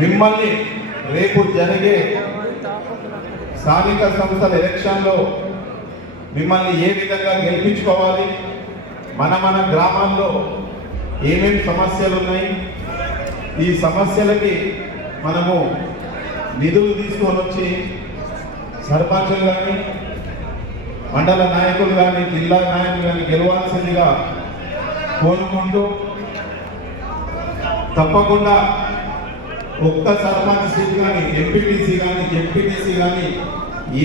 మిమ్మల్ని రేపు జరిగే స్థానిక సంస్థల ఎలక్షన్లో మిమ్మల్ని ఏ విధంగా గెలిపించుకోవాలి, మన గ్రామాల్లో ఏమేమి సమస్యలు ఉన్నాయి, ఈ సమస్యలకి మనము నిధులు తీసుకొని వచ్చి సర్పంచులు కానీ మండల నాయకులు కానీ జిల్లా నాయకులు కానీ గెలవాల్సిందిగా కోరుకుంటూ, తప్పకుండా ఒక్క సర్పంచ్ సీట్ కానీ ఎంపీటీసీ కానీ ఎంపీటీసీ కానీ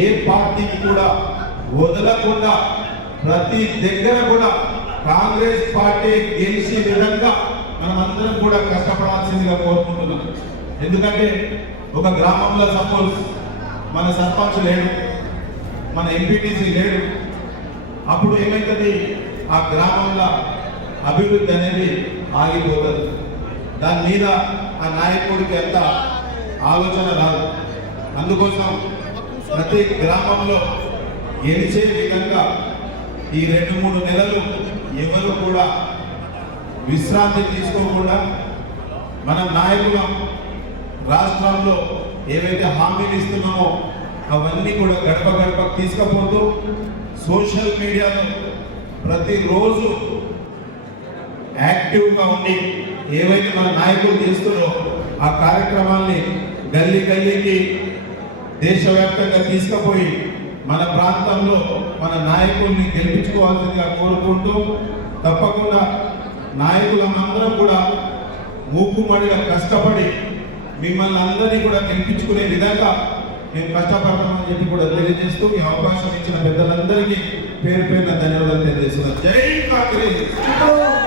ఏ పార్టీకి కూడా వదలకుండా ప్రతి దగ్గర కూడా కాంగ్రెస్ పార్టీ గెలిచే విధంగా మనమందరం కూడా కష్టపడాల్సిందిగా కోరుకుంటున్నాం. ఎందుకంటే ఒక గ్రామంలో సపోజ్ మన సర్పంచ్ లేడు, మన ఎంపీటీసీ లేడు, అప్పుడు ఏమైతుంది, ఆ గ్రామంలో అభివృద్ధి అనేది ఆగిపోతుంది. దాని మీద ఆ నాయకుడికి ఎంత ఆలోచన రాదు. అందుకోసం ప్రతి గ్రామంలో గెలిచే విధంగా ఈ 2-3 నెలలు ఎవరు కూడా విశ్రాంతి తీసుకోకుండా మన నాయకులం రాష్ట్రంలో ఏవైతే హామీలు ఇస్తున్నామో అవన్నీ కూడా గడప గడపకు తీసుకుపోతూ సోషల్ మీడియాలో ప్రతిరోజు యాక్టివ్గా ఉండి ఏవైతే మన నాయకులు చేస్తున్నారో ఆ కార్యక్రమాల్ని గల్లీ గల్లీకి దేశవ్యాప్తంగా తీసుకుపోయి మన ప్రాంతంలో మన నాయకుల్ని గెలిపించుకోవాల్సిందిగా కోరుకుంటూ, తప్పకుండా నాయకులందరం కూడా మూకుమ్మడిగా కష్టపడి మిమ్మల్ని అందరినీ కూడా గెలిపించుకునే విధంగా మేము కష్టపడతామని చెప్పి కూడా తెలియజేస్తూ ఈ అవకాశం ఇచ్చిన పెద్దలందరికీ పేరు పేరున ధన్యవాదాలు తెలియజేస్తున్నాను. జై కాంగ్రెస్.